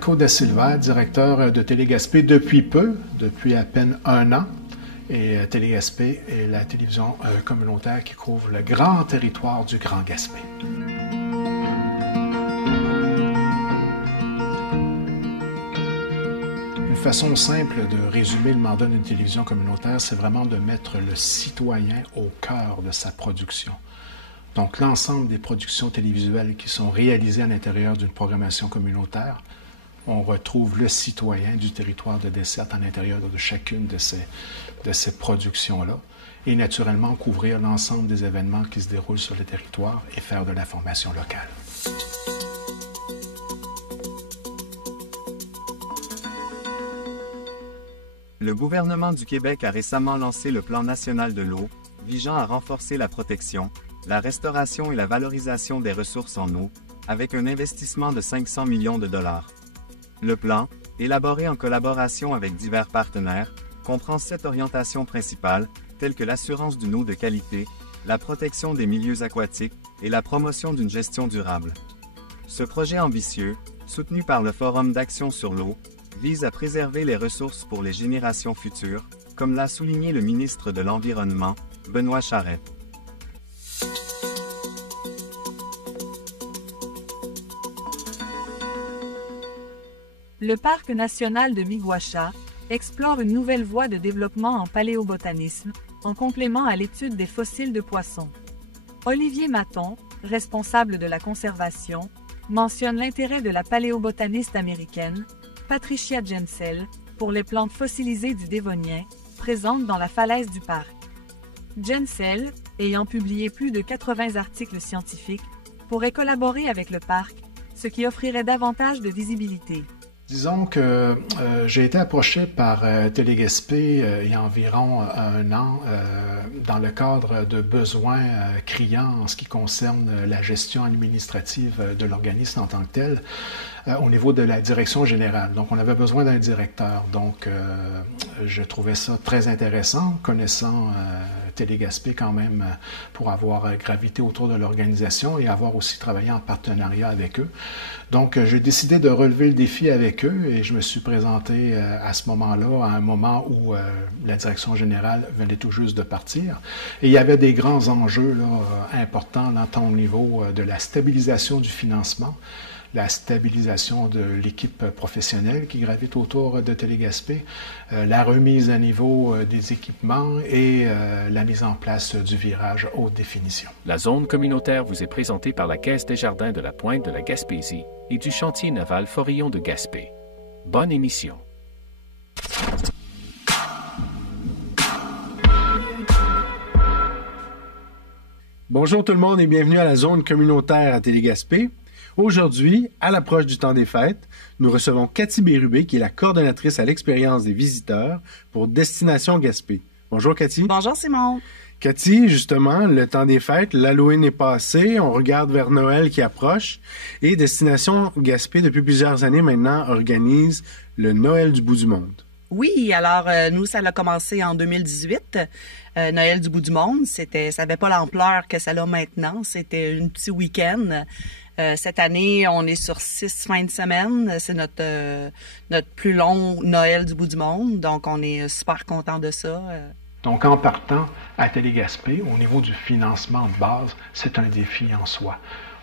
Mirko Da Silva, directeur de Télé-Gaspé depuis peu, depuis à peine 1 an. Et Télé-Gaspé est la télévision communautaire qui couvre le grand territoire du Grand Gaspé. Une façon simple de résumer le mandat d'une télévision communautaire, c'est vraiment de mettre le citoyen au cœur de sa production. Donc, l'ensemble des productions télévisuelles qui sont réalisées à l'intérieur d'une programmation communautaire, on retrouve le citoyen du territoire de Desserte à l'intérieur de chacune de ces productions-là. Et naturellement, couvrir l'ensemble des événements qui se déroulent sur le territoire et faire de l'information locale. Le gouvernement du Québec a récemment lancé le Plan national de l'eau, visant à renforcer la protection, la restauration et la valorisation des ressources en eau, avec un investissement de 500 millions de dollars. Le plan, élaboré en collaboration avec divers partenaires, comprend 7 orientations principales, telles que l'assurance d'une eau de qualité, la protection des milieux aquatiques et la promotion d'une gestion durable. Ce projet ambitieux, soutenu par le Forum d'action sur l'eau, vise à préserver les ressources pour les générations futures, comme l'a souligné le ministre de l'Environnement, Benoît Charette. Le Parc national de Miguacha explore une nouvelle voie de développement en paléobotanisme, en complément à l'étude des fossiles de poissons. Olivier Maton, responsable de la conservation, mentionne l'intérêt de la paléobotaniste américaine, Patricia Jensel, pour les plantes fossilisées du Dévonien, présentes dans la falaise du parc. Jensel, ayant publié plus de 80 articles scientifiques, pourrait collaborer avec le parc, ce qui offrirait davantage de visibilité. Disons que j'ai été approché par Télé-Gaspé il y a environ 1 an dans le cadre de besoins criants en ce qui concerne la gestion administrative de l'organisme en tant que tel au niveau de la direction générale. Donc, on avait besoin d'un directeur. Donc, je trouvais ça très intéressant, connaissant Télé-Gaspé quand même pour avoir gravité autour de l'organisation et avoir aussi travaillé en partenariat avec eux. Donc, j'ai décidé de relever le défi avec eux et je me suis présenté à ce moment-là, à un moment où la direction générale venait tout juste de partir. Et il y avait des grands enjeux là, importants tant au niveau de la stabilisation du financement, la stabilisation de l'équipe professionnelle qui gravite autour de Télé-Gaspé, la remise à niveau des équipements et la mise en place du virage haute définition. La zone communautaire vous est présentée par la Caisse des Jardins de la Pointe de la Gaspésie et du chantier naval Forillon de Gaspé. Bonne émission. Bonjour tout le monde et bienvenue à la zone communautaire à Télé-Gaspé. Aujourd'hui, à l'approche du temps des fêtes, nous recevons Cathy Bérubé, qui est la coordonnatrice à l'expérience des visiteurs pour Destination Gaspé. Bonjour Cathy. Bonjour Simon. Cathy, justement, le temps des fêtes, l'Halloween est passé, on regarde vers Noël qui approche et Destination Gaspé, depuis plusieurs années maintenant, organise le Noël du bout du monde. Oui, alors nous, ça a commencé en 2018. Noël du bout du monde, ça n'avait pas l'ampleur que ça a maintenant. C'était un petit week-end. Cette année, on est sur 6 fins de semaine. C'est notre plus long Noël du bout du monde. Donc, on est super content de ça. Donc, en partant à Télé-Gaspé, au niveau du financement de base, c'est un défi en soi.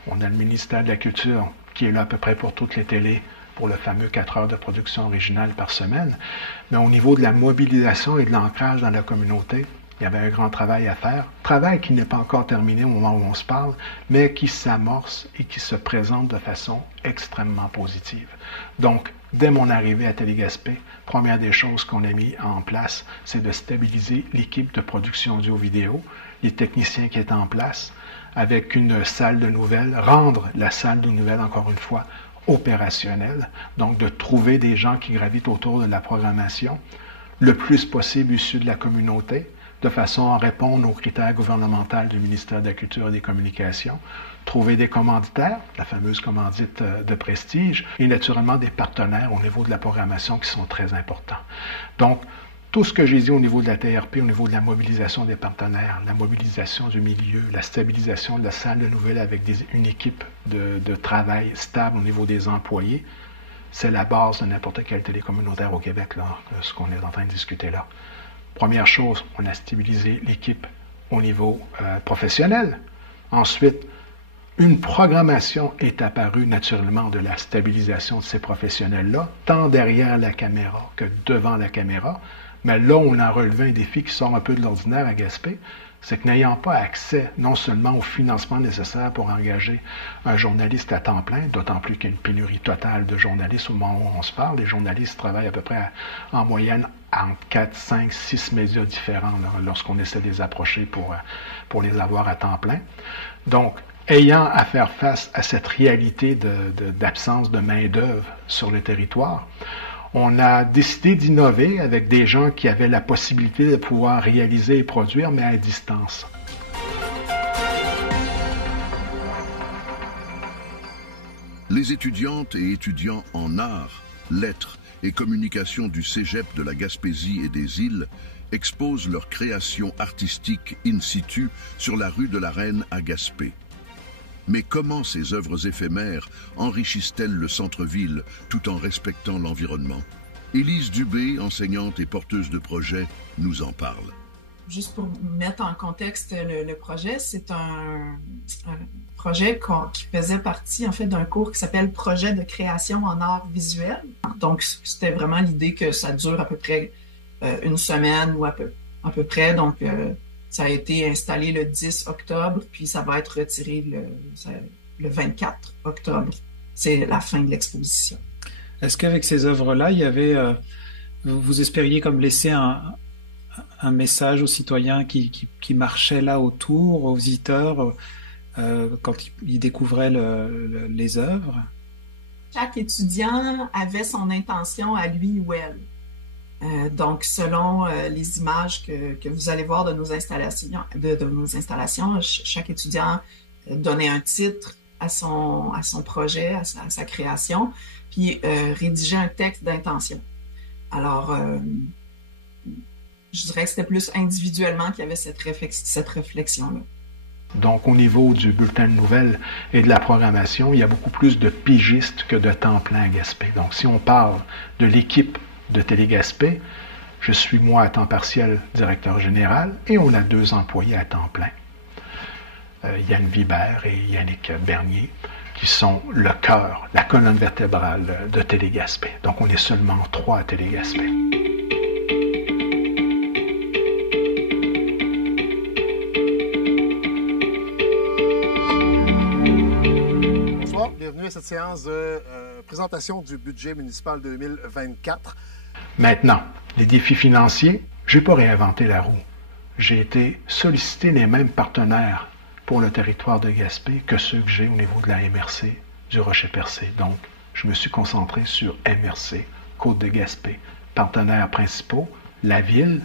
On a le ministère de la Culture qui est là à peu près pour toutes les télés, pour le fameux 4 heures de production originale par semaine. Mais au niveau de la mobilisation et de l'ancrage dans la communauté, il y avait un grand travail à faire. Travail qui n'est pas encore terminé au moment où on se parle, mais qui s'amorce et qui se présente de façon extrêmement positive. Donc, dès mon arrivée à Télé-Gaspé, première des choses qu'on a mis en place, c'est de stabiliser l'équipe de production audio-vidéo, les techniciens qui étaient en place, avec une salle de nouvelles, rendre la salle de nouvelles, encore une fois, opérationnelle. Donc, de trouver des gens qui gravitent autour de la programmation, le plus possible issus de la communauté, de façon à répondre aux critères gouvernementaux du ministère de la Culture et des Communications, trouver des commanditaires, la fameuse commandite de prestige, et naturellement des partenaires au niveau de la programmation qui sont très importants. Donc, tout ce que j'ai dit au niveau de la TRP, au niveau de la mobilisation des partenaires, la mobilisation du milieu, la stabilisation de la salle de nouvelles avec une équipe de travail stable au niveau des employés, c'est la base de n'importe quelle télé communautaire au Québec, là, ce qu'on est en train de discuter là. Première chose, on a stabilisé l'équipe au niveau professionnel. Ensuite, une programmation est apparue naturellement de la stabilisation de ces professionnels-là, tant derrière la caméra que devant la caméra. Mais là, on a relevé un défi qui sort un peu de l'ordinaire à Gaspé, c'est que n'ayant pas accès non seulement au financement nécessaire pour engager un journaliste à temps plein, d'autant plus qu'il y a une pénurie totale de journalistes au moment où on se parle. Les journalistes travaillent à peu près en moyenne entre 4, 5, 6 médias différents lorsqu'on essaie de les approcher pour les avoir à temps plein. Donc, ayant à faire face à cette réalité d'absence de main-d'œuvre sur le territoire, on a décidé d'innover avec des gens qui avaient la possibilité de pouvoir réaliser et produire, mais à distance. Les étudiantes et étudiants en arts, lettres et communication du Cégep de la Gaspésie et des Îles exposent leurs créations artistiques in situ sur la rue de la Reine à Gaspé. Mais comment ces œuvres éphémères enrichissent-elles le centre-ville tout en respectant l'environnement? Élise Dubé, enseignante et porteuse de projet, nous en parle. Juste pour mettre en contexte le projet, c'est un projet qui faisait partie en fait d'un cours qui s'appelle Projet de création en art visuel. Donc, c'était vraiment l'idée que ça dure à peu près une semaine ou à peu près. Donc, ça a été installé le 10 octobre, puis ça va être retiré le 24 octobre. C'est la fin de l'exposition. Est-ce qu'avec ces œuvres-là, il y avait, vous espériez comme laisser un message aux citoyens qui marchaient là autour, aux visiteurs, quand ils découvraient les œuvres? Chaque étudiant avait son intention à lui ou elle. Donc, selon les images que vous allez voir de nos installations, chaque étudiant donnait un titre à son projet, à sa création, puis rédigeait un texte d'intention. Alors, je dirais que c'était plus individuellement qu'il y avait cette réflexion-là. Donc, au niveau du bulletin de nouvelles et de la programmation, il y a beaucoup plus de pigistes que de temps plein à Gaspé. Donc, si on parle de l'équipe de Télé Gaspé, je suis moi à temps partiel directeur général et on a 2 employés à temps plein. Yann Vibert et Yannick Bernier, qui sont le cœur, la colonne vertébrale de Télé Gaspé. Donc, on est seulement 3 à Télé Gaspé. Bonsoir, bienvenue à cette séance de présentation du budget municipal 2024. Maintenant, les défis financiers, je n'ai pas réinventé la roue. J'ai été solliciter les mêmes partenaires pour le territoire de Gaspé que ceux que j'ai au niveau de la MRC du Rocher-Percé. Donc, je me suis concentré sur MRC, Côte de Gaspé, partenaires principaux, la ville,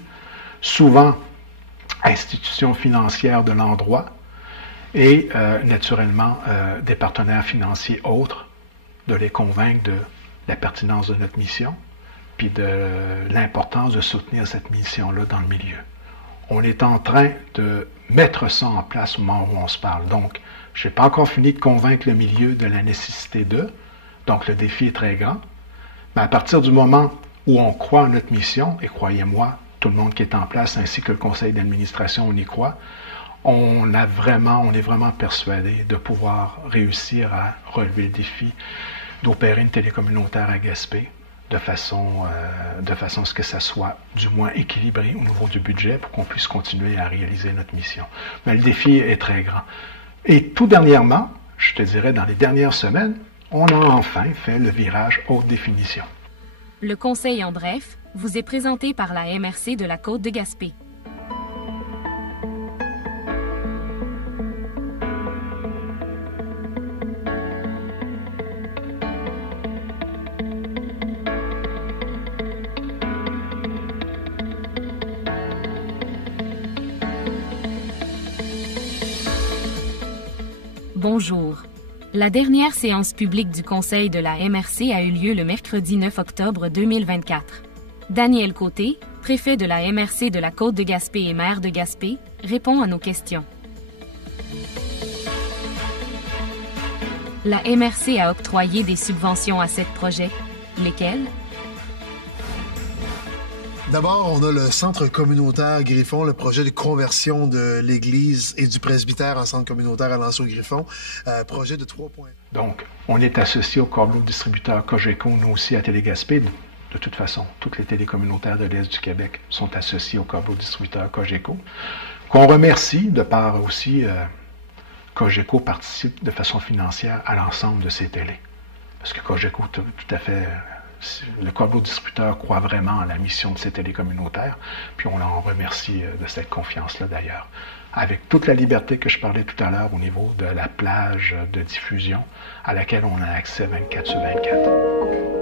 souvent institutions financières de l'endroit et naturellement des partenaires financiers autres, de les convaincre de la pertinence de notre mission puis de l'importance de soutenir cette mission-là dans le milieu. On est en train de mettre ça en place au moment où on se parle. Donc, je n'ai pas encore fini de convaincre le milieu de la nécessité d'eux. Donc, le défi est très grand. Mais à partir du moment où on croit en notre mission, et croyez-moi, tout le monde qui est en place, ainsi que le conseil d'administration, on y croit, on est vraiment persuadé de pouvoir réussir à relever le défi d'opérer une télé communautaire à Gaspé de façon à ce que ça soit du moins équilibré au niveau du budget pour qu'on puisse continuer à réaliser notre mission. Mais le défi est très grand. Et tout dernièrement, je te dirais dans les dernières semaines, on a enfin fait le virage haute définition. Le conseil en bref vous est présenté par la MRC de la Côte de Gaspé. Bonjour. La dernière séance publique du Conseil de la MRC a eu lieu le mercredi 9 octobre 2024. Daniel Côté, préfet de la MRC de la Côte de Gaspé et maire de Gaspé, répond à nos questions. La MRC a octroyé des subventions à 7 projets, Lesquels? D'abord, on a le centre communautaire Griffon, le projet de conversion de l'église et du presbytère en centre communautaire à Lanceau-Griffon. Projet de 3 points. Donc, on est associé au câbleau distributeur Cogeco, nous aussi à Télé-Gaspé. De toute façon, toutes les télés communautaires de l'Est du Québec sont associées au câbleau distributeur Cogeco, qu'on remercie de par aussi Cogeco participe de façon financière à l'ensemble de ces télés. Parce que Cogeco, tout à fait, le câbleau distributeur croit vraiment à la mission de ces télés communautaires, puis on en remercie de cette confiance-là d'ailleurs. Avec toute la liberté que je parlais tout à l'heure au niveau de la plage de diffusion à laquelle on a accès 24/24.